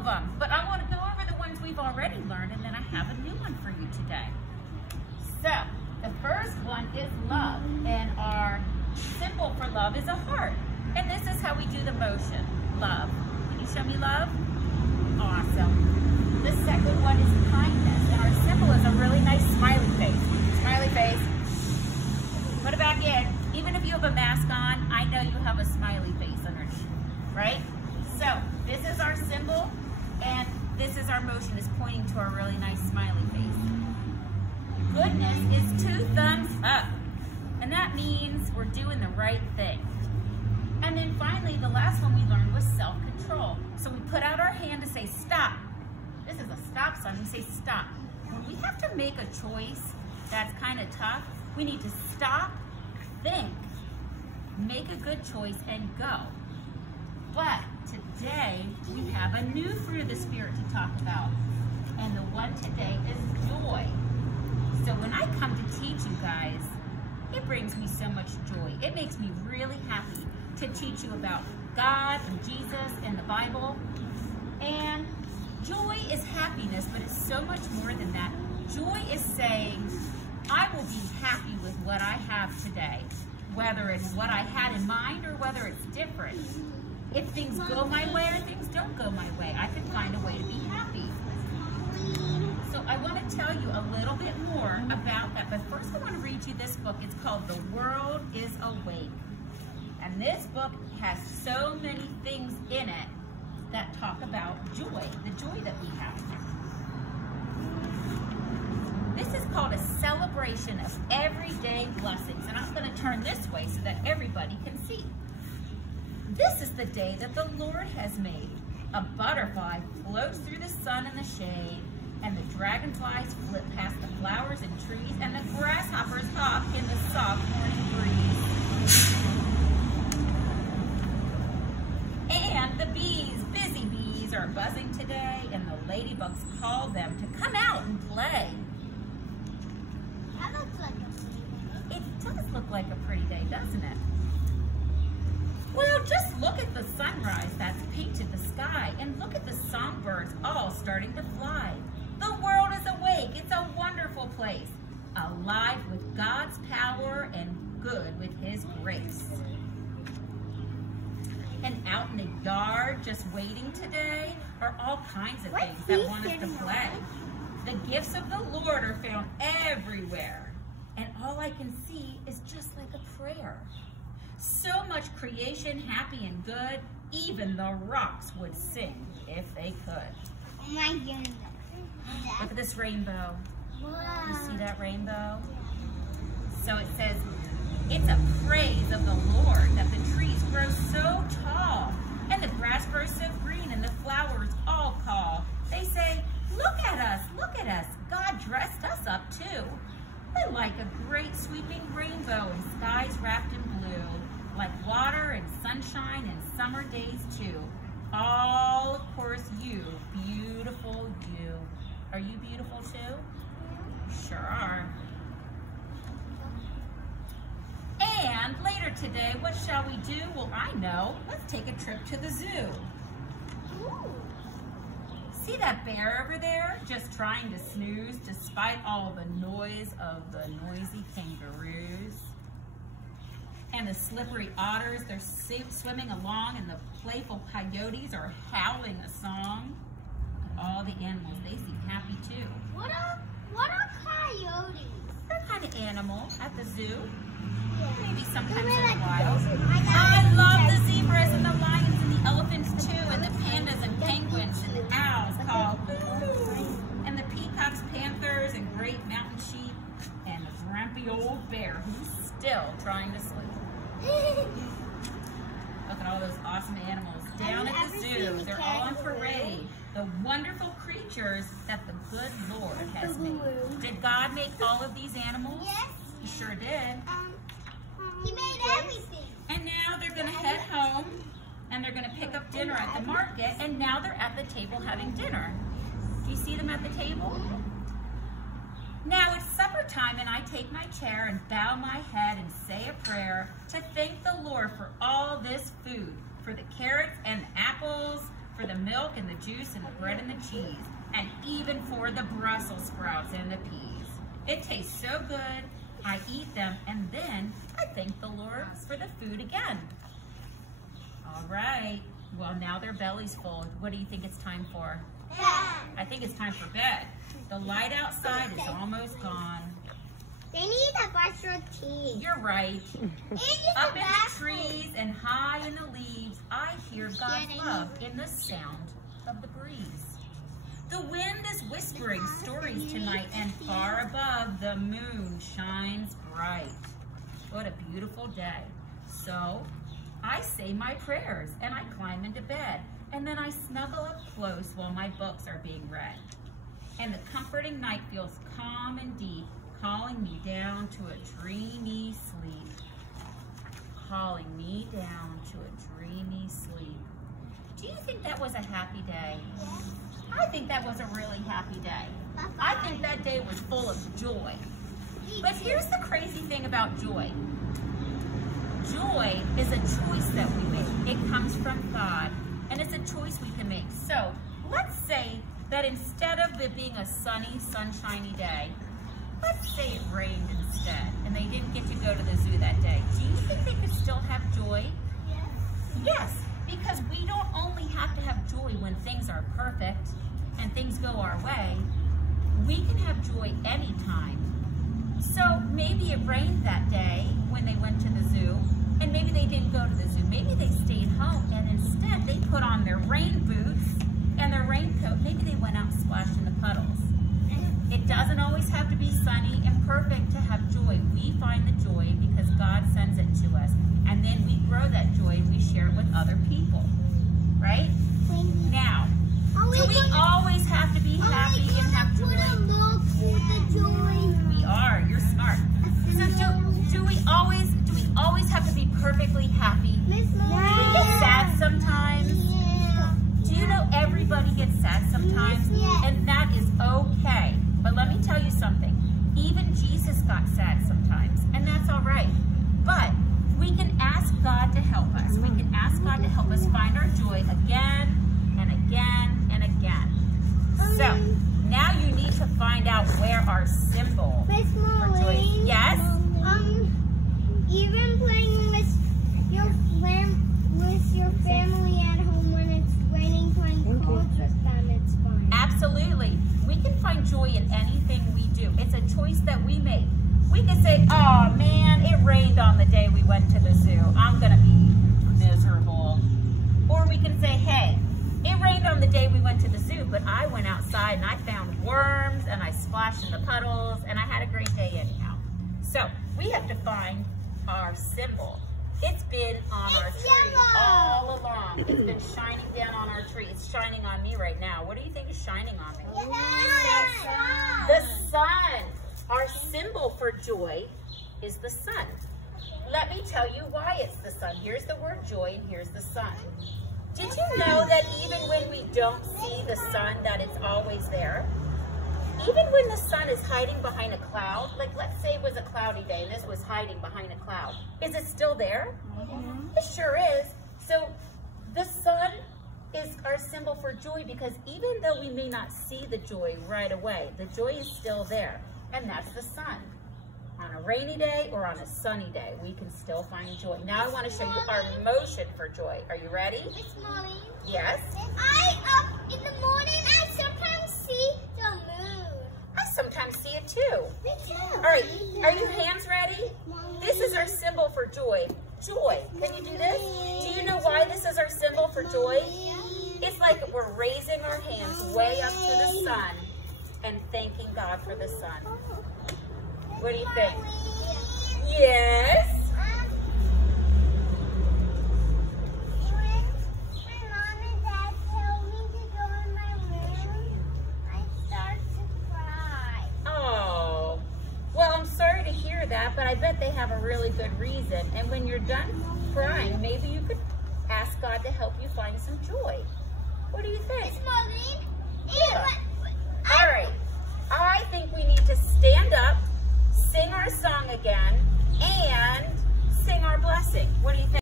of them, but I want to go over the ones we've already learned, and then I have a new one for you today. So, the first one is love, and our symbol for love is a heart. And this is how we do the motion, love. Can you show me love? Awesome. The second one is kindness, and our symbol is a really nice smiley face. Smiley face. Put it back in. Even if you have a mask on, I know you have a smiley face underneath, right? So, this is our symbol, and this is our motion, is pointing to our really nice smiley face. Goodness is 2 thumbs up, and that means we're doing the right thing. And then finally, the last one we learned was self-control. So we put out our hand to say stop. This is a stop sign. We say stop. When we have to make a choice that's kind of tough, we need to stop, think, make a good choice, and go. But today, we have a new fruit of the Spirit to talk about. And the one today is joy. So when I come to teach you guys, it brings me so much joy. It makes me really happy to teach you about God and Jesus and the Bible. And joy is happiness, but it's so much more than that. Joy is saying, I will be happy with what I have today, whether it's what I had in mind or whether it's different. If things go my way or things don't go my way, I can find a way to be happy. So I want to tell you a little bit more about that, but first I want to read you this book. It's called The World is Awake. And this book has so many things in it that talk about joy, the joy that we have. This is called a celebration of everyday blessings. And I'm going to turn this way so that everybody can see. This is the day that the Lord has made. A butterfly floats through the sun and the shade, and the dragonflies flit past the flowers and trees, and the grasshoppers hop in the soft morning breeze. And the bees, busy bees, are buzzing today, and the ladybugs call them to come out and play. That looks like a pretty day. It does look like a pretty day, doesn't it? Well, just look at the sunrise that's painted the sky, and look at the songbirds all starting to fly. The world is awake. It's a wonderful place, alive with God's power and good with His grace. And out in the yard, just waiting today, are all kinds of things that want us to play. The gifts of the Lord are found everywhere, and all I can see is just like a prayer. So much creation, happy and good, even the rocks would sing if they could. Oh my goodness. Look at this rainbow. Wow. You see that rainbow? So it says, it's a praise of the Lord that the trees grow so tall, and the grass grows so green, and the flowers all call. They say, look at us, God dressed us up too. We're like a great sweeping rainbow and skies wrapped in blue, like water and sunshine and summer days too. All, of course, you, beautiful you. Are you beautiful too? You sure are. And later today, what shall we do? Well, I know. Let's take a trip to the zoo. Ooh. See that bear over there? Just trying to snooze despite all the noise of the noisy kangaroos. And the slippery otters, they're swimming along, and the playful coyotes are howling a song. All the animals, they seem happy too. What are coyotes? They're kind of animal at the zoo. Yeah. Maybe sometimes in Like the wild. I I love the zebras and the lions and the elephants too, and the pandas and penguins and the owls call "Ooh," and the peacocks, panthers, and great mountain sheep, and the grumpy old bear who's still trying to sleep. Look at all those awesome animals down at the zoo. They're all on parade. The wonderful creatures that the good Lord has made. Did God make all of these animals? Yes. He sure did. He made everything. And now they're going to head home, and they're going to pick up dinner at the market, and now they're at the table having dinner. Do you see them at the table? Now it's supper time, and I take my chair and bow my head and say a prayer to thank the Lord for all this food, for the carrots and apples, for the milk and the juice and the bread and the cheese, and even for the Brussels sprouts and the peas. It tastes so good, I eat them, and then I thank the Lord for the food again. All right, well now their belly's full. What do you think it's time for? I think it's time for bed. The light outside is almost gone. They need to brush their teeth. You're right. Up in the trees and high in the leaves, I hear God's love in the sound of the breeze. The wind is whispering stories tonight, and far above the moon shines bright. What a beautiful day. So I say my prayers and I climb into bed, and then I snuggle up close while my books are being read. And the comforting night feels calm and deep, calling me down to a dreamy sleep. Calling me down to a dreamy sleep. Do you think that was a happy day? I think that was a really happy day. I think that day was full of joy. But here's the crazy thing about joy. Joy is a choice that we make. It comes from God, and it's a choice we can make. So let's say that instead of it being a sunny, sunshiny day, let's say it rained instead, and they didn't get to go to the zoo that day. Do you think they could still have joy? Yes, because we don't only have to have joy when things are perfect and things go our way. We can have joy anytime. So maybe it rained that day when they went to the zoo, and maybe they didn't go to the zoo. Maybe they stayed home, and instead they put on their rain boots and their raincoat. Maybe they went out and splashed in the puddles. It doesn't always have to be sunny and perfect to have joy. We find the joy because God sends it to us. And then we grow that joy and we share it with other people. Right? Now, do we always have to be happy and have joy? We are. You're smart. So do we always have to be perfectly happy? Do we get sad sometimes? Do you know everybody gets sad sometimes? And that is okay. But let me tell you something. Even Jesus got sad sometimes, and that's all right. But we can ask God to help us. We can ask God to help us find our joy again and again and again. So now you need to find out where our symbol for joy is. Yes? Even playing with your family at home when it's raining, playing cards with them, it's fun. Absolutely. We can find joy in anything we do. It's a choice that we make. We can say, oh man, it rained on the day we went to the zoo. I'm going to be miserable. Or we can say, hey, it rained on the day we went to the zoo, but I went outside and I found worms and I splashed in the puddles and I had a great day anyhow. So we have to find our symbol. It's been on our tree all along. It's been shining down on our tree. It's shining on me right now. What do you think is shining on me? The sun. Our symbol for joy is the sun. Let me tell you why it's the sun. Here's the word joy and here's the sun. Did you know that even when we don't see the sun, that it's always there? Even when the sun is hiding behind a cloud, like let's say it was a cloudy day and this was hiding behind a cloud, is it still there? It sure is. So the sun is our symbol for joy because even though we may not see the joy right away, the joy is still there, and that's the sun. On a rainy day or on a sunny day, we can still find joy. Now I want to show you our motion for joy. Are you ready? Miss Molly. Yes? In the morning, I sometimes see the moon. I sometimes see it too. Me too. All right, are your hands ready? This is our symbol for joy. Joy. Can you do this? Do you know why this is our symbol for joy? It's like we're raising our hands way up to the sun and thanking God for the sun. What do you think? Yes? When my mom and dad tell me to go in my room, I start to cry. Oh, well, I'm sorry to hear that, but I bet they have a really good reason. And when you're done crying, maybe you could ask God to help you find some joy. What do you think? Miss Molly? Yeah. All right. I think we need to stand up, sing our song again, and sing our blessing. What do you think?